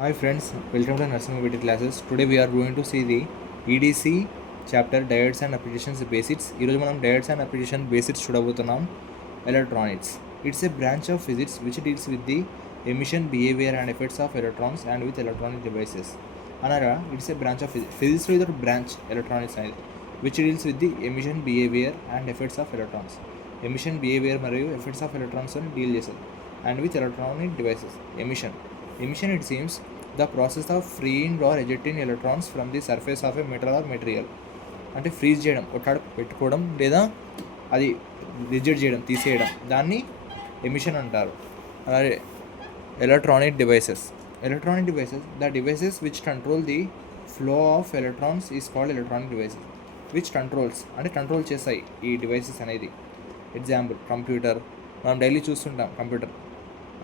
Hi friends, welcome to Nursing OPT classes. Today we are going to see the EDC chapter Diodes and Applications Basics. ఈరోజు మనం diodes and application basics చూడబోతున్నాం. Electronics it's a branch of physics which deals with the emission behaviour and effects of electrons and with electronic devices. అనగా it's a branch of ఫిజిక్స్లో ఇది ఒక branch electronics అనేది which deals with the emission behaviour and effects of electrons. Emission behaviour మరియు effects of electrons అని deal చేస్తుంది and with electronic devices. Emission, it seems, the process of freeing or ejecting electrons from the surface of a metal or material. అంటే freeze చేయడం, ఒక్కడ పెట్టుకోవడం లేదా అది reject చేయడం, తీసేయడం, దాన్ని ఎమిషన్ అంటారు. అలాగే electronic devices, the devices which control the flow of electrons is called electronic devices. Which controls అంటే కంట్రోల్ చేస్తాయి ఈ డివైసెస్ అనేది. ఎగ్జాంపుల్ కంప్యూటర్, మనం డైలీ చూస్తుంటాం కంప్యూటర్.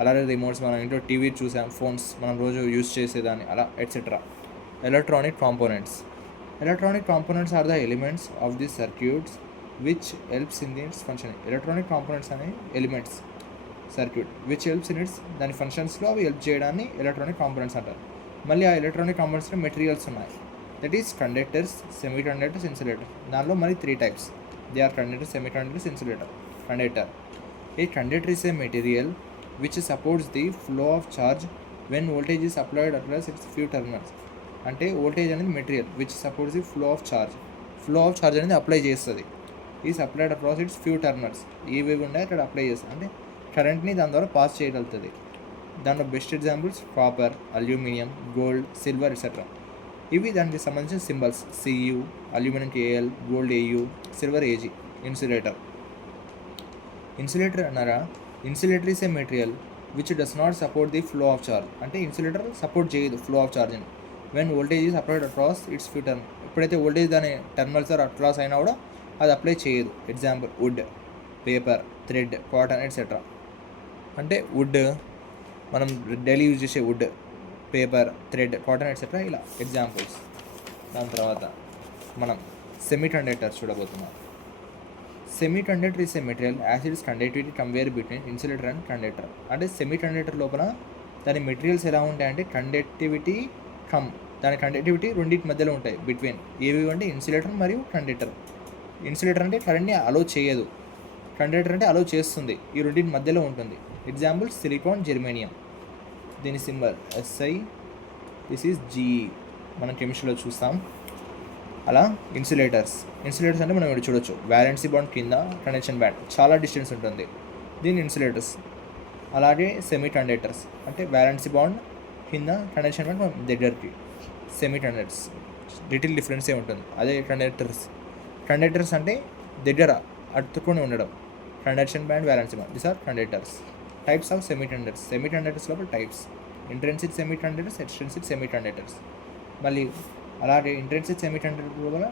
అలాగే రిమోట్స్, మనం ఇంట్లో టీవీ చూసాం, ఫోన్స్ మనం రోజు యూజ్ చేసేదాన్ని, అలా etcetera. Electronic components are the elements of the circuits which helps in its functioning. Electronic components అనే elements circuit which helps in its, దాని ఫంక్షన్స్లో అవి హెల్ప్ చేయడాన్ని ఎలక్ట్రానిక్ కాంపోనెంట్స్ అంటారు. మళ్ళీ ఆ ఎలక్ట్రానిక్ కాంపోనెంట్స్లో మెటీరియల్స్ ఉన్నాయి. That is conductors, semiconductors, insulator. దానిలో మరి 3 types. They are conductor, semiconductors, insulator. Conductor, a conductor is a material which supports the flow of charge when voltage is applied across its few terminals. అంటే voltage అనేది material which supports the flow of charge అనేది apply చేస్తుంది. Is applied across its few terminals. ఏవేవి ఉన్నాయి అక్కడ apply చేస్తుంది, అంటే కరెంట్ని దాని ద్వారా పాస్ చేయగలుగుతుంది. దాంట్లో best examples copper, aluminium, gold, silver etcetera. ఇవి దానికి సంబంధించిన symbols. C U, aluminium K L, gold A U, silver A G. Insulator అన్నారా, insulator is a material which does not support the flow of charge. అంటే ఇన్సులేటర్ సపోర్ట్ చేయదు flow of చార్జ్ని. When voltage is applied across its few term, ఎప్పుడైతే voltage దాని terminals across అయినా కూడా అది apply చేయదు. Example wood, paper, thread, cotton etcetera. అంటే వుడ్ మనం డైలీ యూజ్ చేసే wood, paper, thread, cotton etcetera, ఇలా ఎగ్జాంపుల్స్. దాని తర్వాత మనం సెమీ కండక్టర్స్ చూడబోతున్నాం. Semiconductor is a material as its conductivity come where between insulator and conductor. అంటే సెమీ కండక్టర్ లోపల దాని మెటీరియల్స్ ఎలా ఉంటాయంటే కండక్టివిటీ దాని కండక్టివిటీ రెండింటి మధ్యలో ఉంటాయి. బిట్వీన్ ఏవి అంటే ఇన్సులేటర్ మరియు కండక్టర్. ఇన్సులేటర్ అంటే కరెంట్ని అలో చేయదు, కండక్టర్ అంటే అలో చేస్తుంది. ఈ రెండింటి మధ్యలో ఉంటుంది. Example silicon, germanium. దీని symbol SI, this is GE, మనం కెమిస్ట్రీలో చూస్తాం. అలా ఇన్సులేటర్స్ అంటే మనం ఇక్కడ చూడొచ్చు, వ్యాలెన్సీ బాండ్ కింద కండక్షన్ బ్యాండ్ చాలా డిస్టెన్స్ ఉంటుంది, దీని ఇన్సులేటర్స్. అలాగే సెమీ కండక్టర్స్ అంటే వ్యాలెన్సీ బాండ్ కింద కండక్షన్ బ్యాండ్ మనం దగ్గరికి, సెమీ కండక్టర్స్ లిటిల్ డిఫరెన్సే ఉంటుంది. అదే కండక్టర్స్ అంటే దగ్గర అతుక్కొని ఉండడం. Conduction band, valency bond, this are conductors. Types of semiconductors లోపల types: intrinsic semiconductors, extrinsic semiconductors. మళ్ళీ అలాగే ఇంట్రిన్సిక్ సెమీ కండక్టర్ లోపల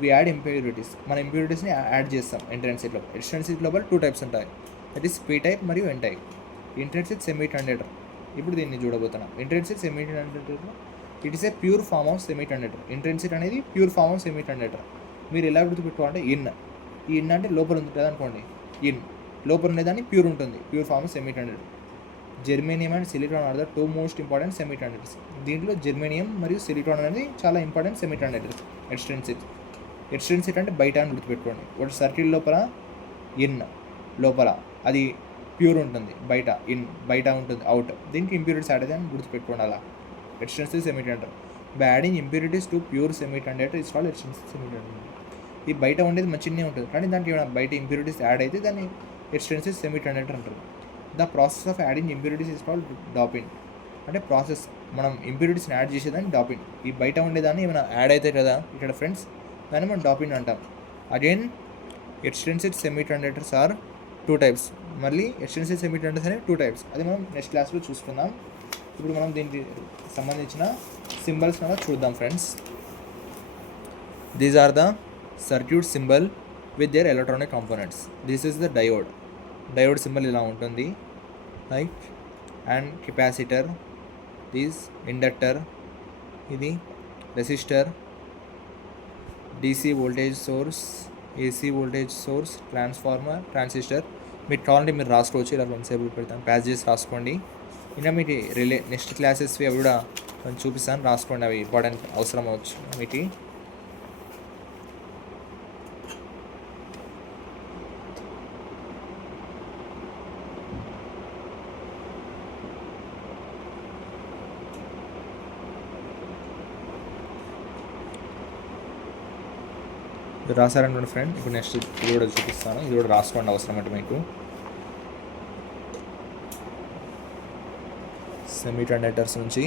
వి యాడ్ ఇంప్యూరిటీస్, మన ఇంప్యూరిటీస్ని యాడ్ చేస్తాం ఇంట్రిన్సిక్ లోపల. ఎక్స్ట్రిన్సిక్ లోపల 2 types ఉంటాయి, దట్ ఈస్ P టైప్ మరియు N type. Intrinsic semiconductor, ఇప్పుడు దీన్ని చూడబోతున్నాం. ఇంట్రిన్సిక్ సెమీ కండక్టర్లో it is a pure form of semiconductor. Intrinsic అనేది pure form of semiconductor. మీరు ఎలా గుర్తుపెట్టుకోవాలంటే ఈ ఇన్ అంటే లోపల ఉంటుంది అనుకోండి, లోపల ఉండేదాన్ని ప్యూర్ ఉంటుంది, pure form of semiconductor. Germanium and silicon are the 2 most important semiconductors. దీంట్లో జెర్మేనియం మరియు సిలికాన్ అనేది చాలా ఇంపార్టెంట్ సెమీ కండక్టర్స్. ఎక్స్ట్రిన్సిక్ అంటే బయట అని గుర్తుపెట్టుకోండి. ఒక సర్కిల్ లోపల లోపల అది ప్యూర్ ఉంటుంది, బయట ఉంటుంది అవుట్. దీనికి ఇంప్యూరిటీస్ యాడ్ అయితే అని గుర్తుపెట్టుకోండి. అలా extrinsic semi conductor. By adding impurities to pure semi conductor is called extrinsic semi conductor. ఈ బయట ఉండేది మంచిగానే ఉంటుంది, కానీ దానికి ఏమైనా బయట ఇంప్యూరిటీస్ యాడ్ అయితే దాన్ని ఎక్స్ట్రిన్సిక్ సెమీ కండక్టర్ అంటారు. The process of adding impurities is called doping. అంటే ప్రాసెస్, మనం ఇంప్యూరిటీస్ని యాడ్ చేసేదాన్ని డాపింగ్. ఈ బయట ఉండేదాన్ని ఏమైనా యాడ్ అవుతాయి కదా ఇక్కడ ఫ్రెండ్స్, దాన్ని మనం డాపింగ్ అంటాం. Again extrinsic semiconductors are 2 types. మళ్ళీ ఎక్స్ట్రిన్సిక్ సెమీ కండక్టర్స్ అనేవి 2 types. అది మనం నెక్స్ట్ క్లాస్లో చూసుకుందాం. ఇప్పుడు మనం దీనికి సంబంధించిన సింబల్స్ కూడా చూద్దాం friends. These are the circuit symbol with their electronic components. This is the diode symbol ఇలా ఉంటుంది, right. And capacitor, this inductor, ఇది resistor, DC voltage source, AC voltage source, transformer, transistor. మీరు కావాలంటే మీరు రాసుకోవచ్చు, ఇలా కొంతసేపు పెడతాను, ప్యాసేజెస్ రాసుకోండి. ఇంకా మీకు నెక్స్ట్ క్లాసెస్వి అవి కూడా కొంచెం చూపిస్తాను, రాసుకోండి, అవి ఇంపార్టెంట్ అవసరం అవ్వచ్చు మీకు. ఇది రాసారనుకోండి ఫ్రెండ్. ఇప్పుడు నెక్స్ట్ ఇది కూడా చూపిస్తాను, ఇది కూడా రాసుకోండి అవసరం అంటే మీకు. సెమీ కండక్టర్స్ నుంచి